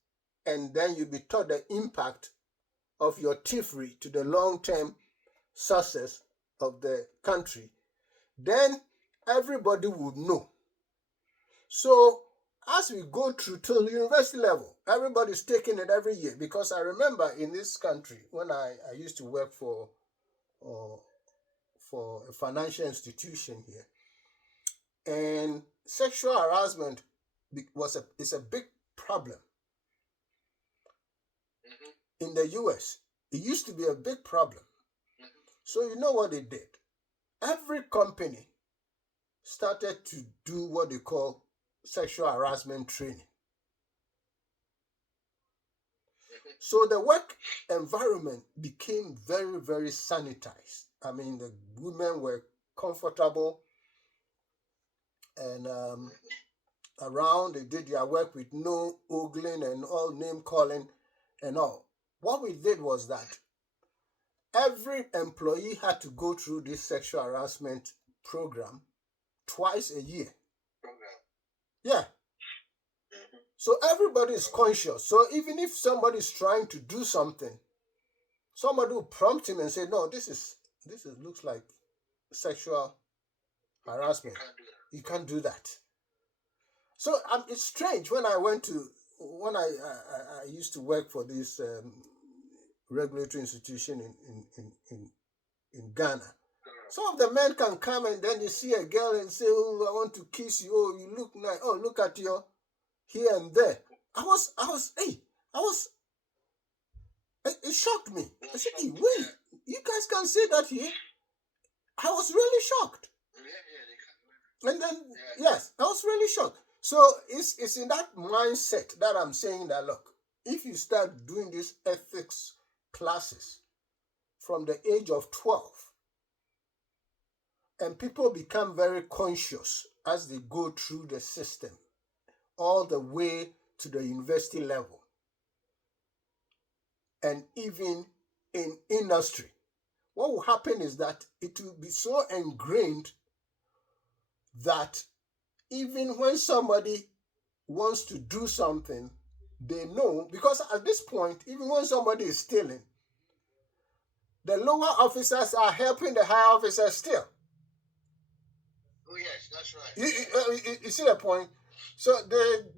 and then you'll be taught the impact of your thievery to the long-term success of the country. Then everybody would know. So as we go through to the university level, everybody's taking it every year, because I remember in this country when I used to work for a financial institution here, and sexual harassment is a big problem in the US. It used to be a big problem. So you know what they did? Every company started to do what they call sexual harassment training. So the work environment became very, very sanitized. I mean, the women were comfortable and around. They did their work with no ogling and all name calling and all. What we did was that every employee had to go through this sexual harassment program twice a year. Yeah. So everybody is conscious. So even if somebody is trying to do something, somebody will prompt him and say, "No, this looks like sexual harassment. You can't do that." So it's strange when I used to work for this regulatory institution in Ghana. Some of the men can come and then you see a girl and say, "Oh, I want to kiss you. Oh, you look nice. Oh, look at your here and there." It shocked me. I said, "Hey, wait, you guys can say that here?" I was really shocked. And then, yes, I was really shocked. So it's in that mindset that I'm saying that, look, if you start doing these ethics classes from the age of 12, and people become very conscious as they go through the system, all the way to the university level, and even in industry, what will happen is that it will be so ingrained that even when somebody wants to do something, they know, because at this point, even when somebody is stealing, the lower officers are helping the higher officers steal. Oh yes, that's right. You see the point? So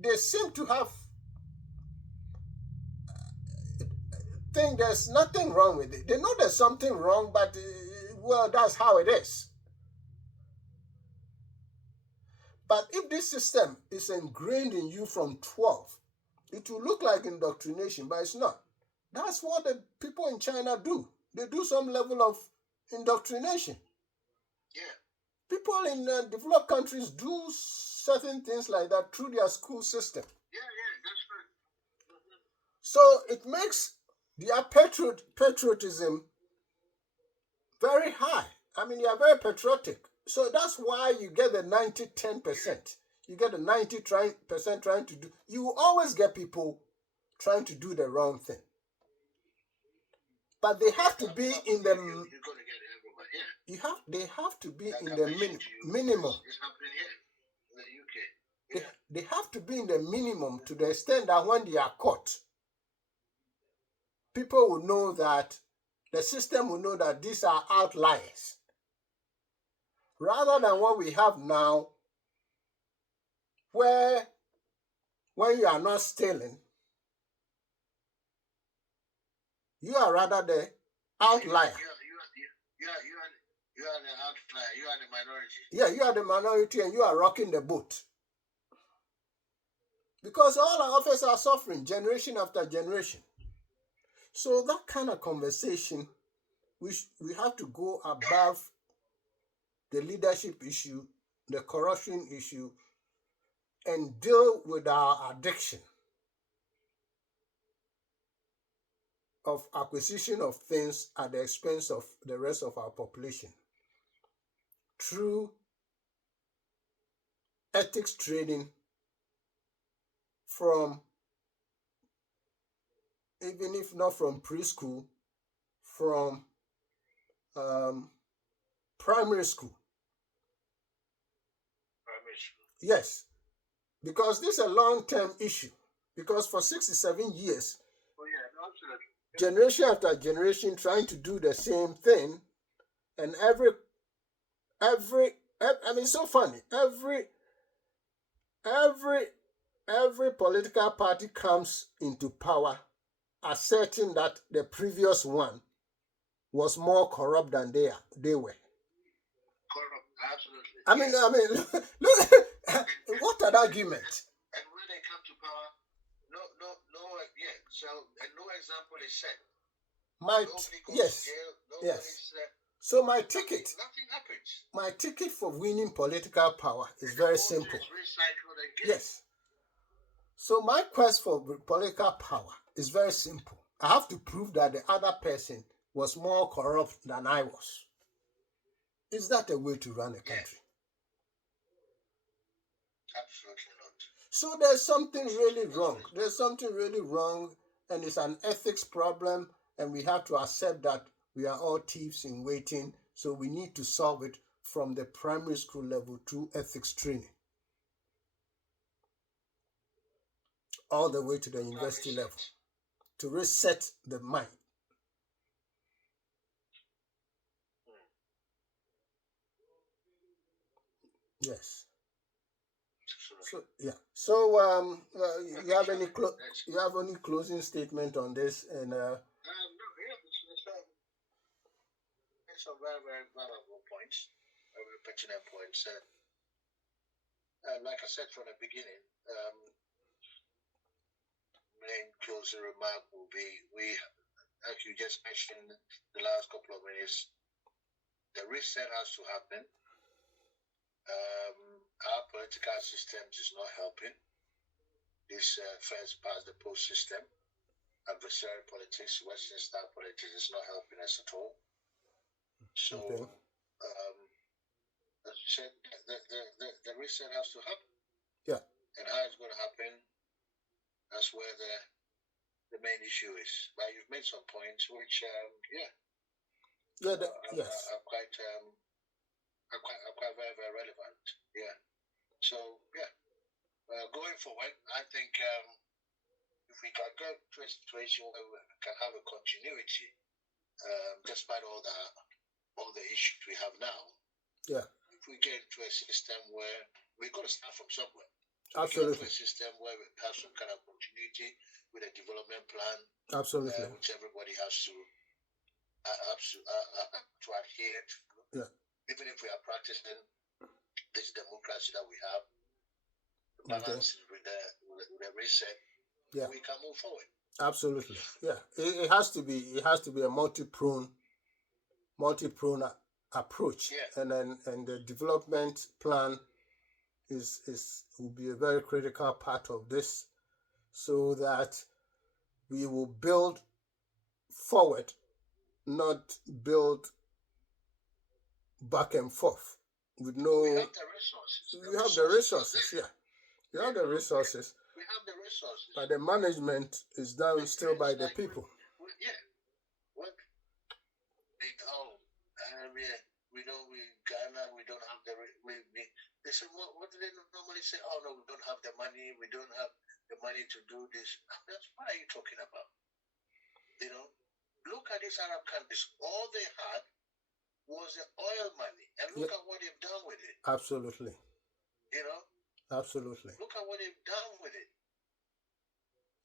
they seem to have think there's nothing wrong with it. They know there's something wrong, but well, that's how it is. But if this system is ingrained in you from 12, it will look like indoctrination, but it's not. That's what the people in China do. They do some level of indoctrination. Yeah. People in developed countries do certain things like that through their school system. Yeah, that's right. So it makes their patriotism very high. I mean, you are very patriotic. So that's why you get the 90-10%. You get the 90% trying to do. You always get people trying to do the wrong thing. But they have to be in the. You're going to get everywhere. Yeah. They have to be Like in I the mentioned to you, minimum. It's happening here in the UK. Yeah. They have to be in the minimum to the extent that when they are caught, people will know that the system will know that these are outliers. Rather than what we have now, where when you are not stealing, you are rather the outlier. You are the outlier. You are the minority. Yeah, you are the minority and you are rocking the boat. Because all our officers are suffering generation after generation. So that kind of conversation, we have to go above the leadership issue, the corruption issue, and deal with our addiction of acquisition of things at the expense of the rest of our population through ethics training from, even if not from preschool, from primary school. Primary school. Yes, because this is a long-term issue. Because for 67 years, Oh yeah, absolutely. generation after generation trying to do the same thing, and every I mean, so funny. Every political party comes into power asserting that the previous one was more corrupt than they were. Corrupt, absolutely. I mean, look, what an argument. And when they come to power, no, yeah. So, and no example is set. Nobody goes to jail. Nobody's So my ticket, nothing happens. My ticket for winning political power is very simple. Yes. So my quest for political power is very simple. I have to prove that the other person was more corrupt than I was. Is that a way to run a country? Absolutely not. So there's something really wrong. There's something really wrong, and it's an ethics problem, and we have to accept that we are all thieves in waiting, so we need to solve it from the primary school level through ethics training, all the way to the university level, to reset the mind. Yes. So yeah. So you have any closing statement on this? And no, it's some very, very valuable points, very pertinent points. Like I said from the beginning, main closing remark will be like you just mentioned the last couple of minutes, the reset has to happen. Our political systems is not helping. This first past the post system, adversarial politics, Western style politics is not helping us at all. So, as you said, the reset has to happen. Yeah. And how it's going to happen, that's where the main issue is. But you've made some points which, yes, are quite very, very relevant. Yeah. So, yeah. Going forward, I think if we can get to a situation where we can have a continuity, despite all the issues we have now. Yeah. If we get to a system where we're going to start from somewhere. Absolutely. We get to a system where we have some kind of continuity with a development plan. Absolutely. Which everybody has to adhere to. Yeah. Even if we are practicing this democracy that we have, balance with the reset, yeah, we can move forward. Absolutely. Yeah. It has to be a multi-prone approach. Yeah. And the development plan will be a very critical part of this, so that we will build forward, not build back and forth with no. We have the resources. You have the resources, yeah. You have the resources. We have the resources. But the management is done still by the people. Yeah. What? We Ghana, we don't have the they say, what do they normally say? Oh no, we don't have the money. We don't have the money to do this. That's what are you talking about? Look at these Arab countries. All they had was the oil money, and look at what they've done with it. Absolutely. Absolutely. Look at what they've done with it.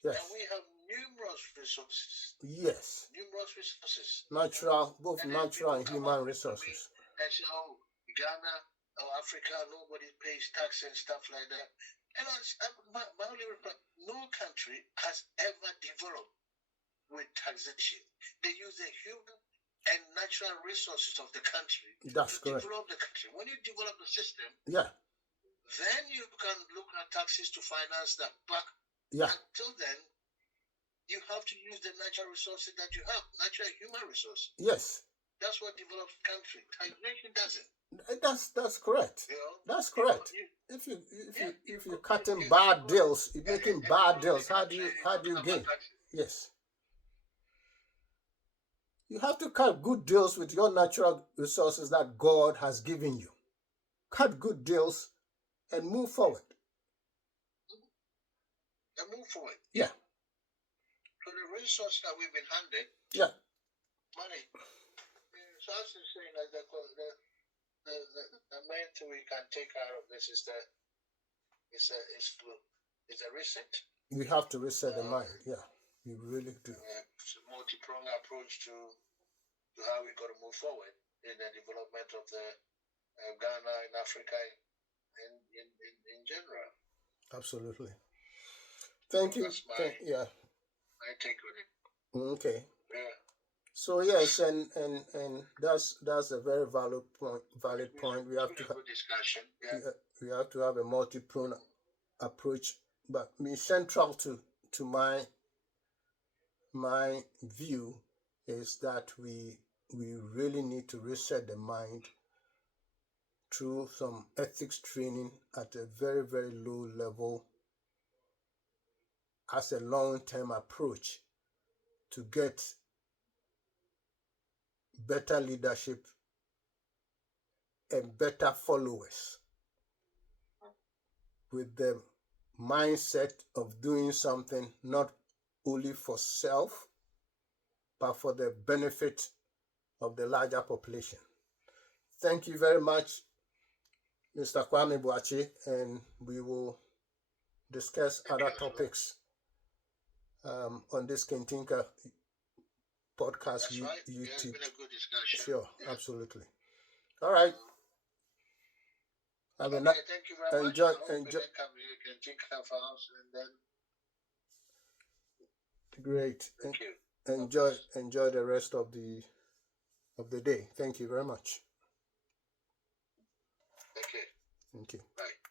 Yes. And we have numerous resources. Yes. Numerous resources. Natural, both natural and human resources. And say, oh, Ghana or Africa, nobody pays tax and stuff like that. And my only reply, no country has ever developed with taxation. They use the human and natural resources of the country to develop the country. When you develop the system, then you can look at taxes to finance that. But until then, you have to use the natural resources that you have, natural human resources. Yes. That's what develops country. Taxation doesn't. That's correct. That's correct. If you're cutting bad deals, you're making bad deals. How do you gain? Yes. You have to cut good deals with your natural resources that God has given you. Cut good deals and move forward. Yeah. So the resource that we've been handed. Yeah. Money. So as you're saying, like the main thing we can take out of this is that it's a reset. We have to reset the mind. Yeah, we really do. It's a multi-pronged approach to how we got to move forward in the development of the Ghana and Africa in general. Absolutely. Thank you. I take on it. Okay. Yeah. So yes, and that's a very valid point. We have to have discussion. Yeah. We have to have a multi-pronged approach, but central to my view is that we really need to reset the mind through some ethics training at a very, very low level as a long-term approach to get better leadership and better followers with the mindset of doing something not only for self, but for the benefit of the larger population. Thank you very much, Mr. Kwame Boachi, and we will discuss other topics on this Kentinka podcast. That's right. YouTube. It's been a good discussion. Sure, absolutely. All right. Thank you very much. Enjoy. Great. Thank you. Enjoy the rest of the day. Thank you very much. Okay. Thank you. Bye.